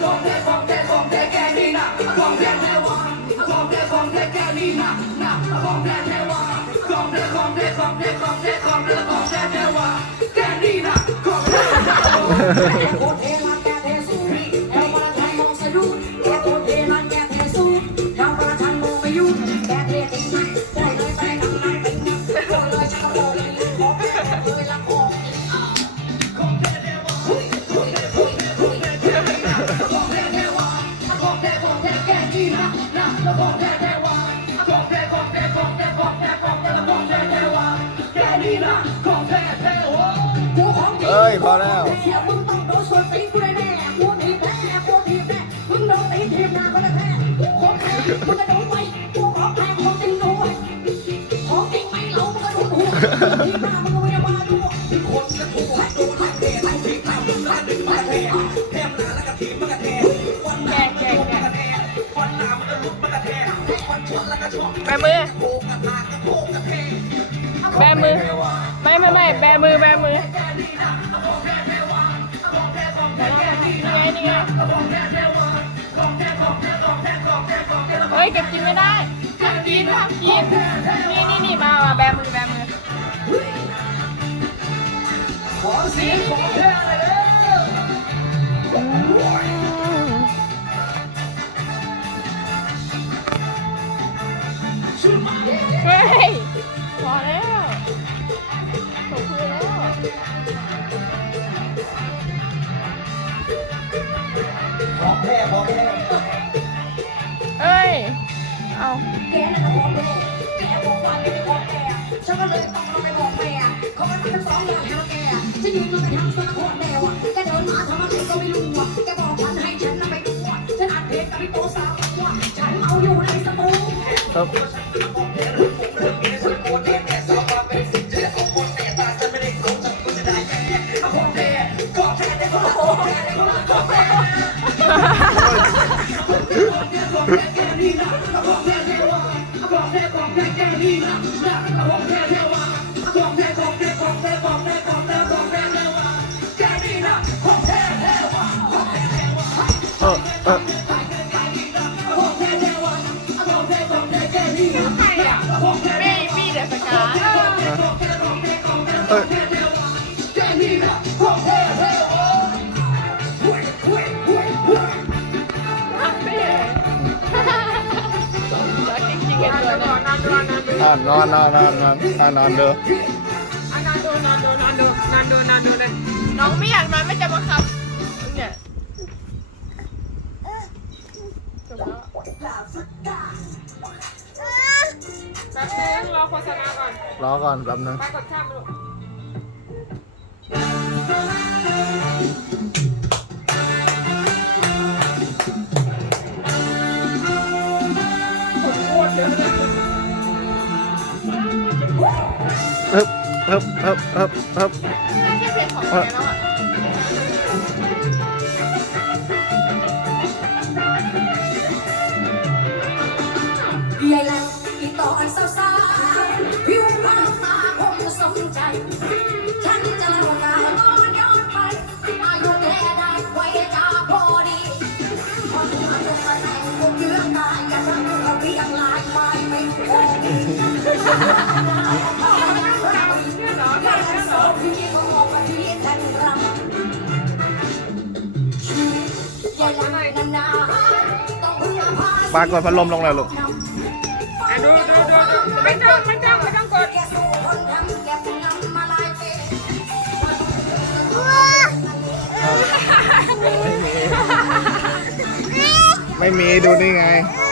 ของแท้กองแท้วะของแท้ของแท้แค่นี้นะนะของแท้แท้วะของแท้ของแท้ของแท้ของแท้ของแท้ของแท้แท้วะแค่นี้นะของแท้แท้วะโคตรเท่รันแก่เทสูแถวประชันมองสะดุดแกโคตรเท่รันแก่เทสูแถวประชันมองไม่ยุ่งแก่เท่ทิ้งไหมปล่อยเลยไปทำไมเป็นไงปล่อยเลยฉันก็ปล่อยเลยของแกเลยละขอ เอ้ยพอแล้วมึงต้องโดนส่วนตีกูแน่ๆกูทีบแน่กูทีบแน่มึงโดนตีทีมหน้าก็ได้แพ้กูของแท้มึงก็โดนไปกูของแท้ของจริงด้วยของจริงไหมเรามึงก็โดนหัวทีมหน้ามึงไม่มาดูคนจะถูกให้ดนให้เตะให้ทีมหน้ามึงให้ดึงให้เต แบมือ แบมือ ไม่ไม่ไม่แบมือแบมือนี่ไงนี่ไงเฮ้ยเก็บกินไม่ได้ห้ามกินห้ามกินนี่นี่นี่มามาแบมือแบมือ พอแล้วตกพื้นแล้วของแท้ของแท้เอ้ย เอาแกน่ะก็ของแม่แกบอกว่าไม่ได้ของแกฉันก็เลยต้องเอาไปบอกแม่เขาไม่มาทั้งสองอย่างให้แกจะยืนอยู่ในทางสนโคตรแนวอะแกเดินมาทำอะไรก็ไม่รู้อะแกบอกฉันให้ฉันน่ะไปดูอะฉันอัดเพลงกับพี่โตสาวว่าฉันเมาอยู่ในสตูครับ เออ อนดูนอนดูนอนนอนนอนนอนอะนอนดูอะนอนดูนอนดูนอนดูนอนดูนอนดูเลยน้องไม่อยากนอนไม่จะบังคับเนี่ยจบแล้วแป๊บนึงรอโฆษณาก่อนรอก่อนแป๊บนึงไปกดข้ามไปลูก ฮึบฮึบฮึบฮึบฮึบนี่น่าจะเป็นของแกแล้วอะใหญ่แล้วอีตอนสาวๆผิวพรรณตาคงสนใจ ฉันจะเล่าตามตอนย้อนไปอายุแกได้ไว้จะพอดีพอถึงอายุมาแต่งคงเยือกตายกันทั้งเราเพียงลายไม้ไม่พอดี พึ่งพาปากดพัดลมลงเลยลูกอะดูดูดูดูไม่ต้องไม่ต้องไม่ต้องกดแกสู้คนทำแกเป็นน้ำมาลายเตะไม่มีดูนี่ไงเ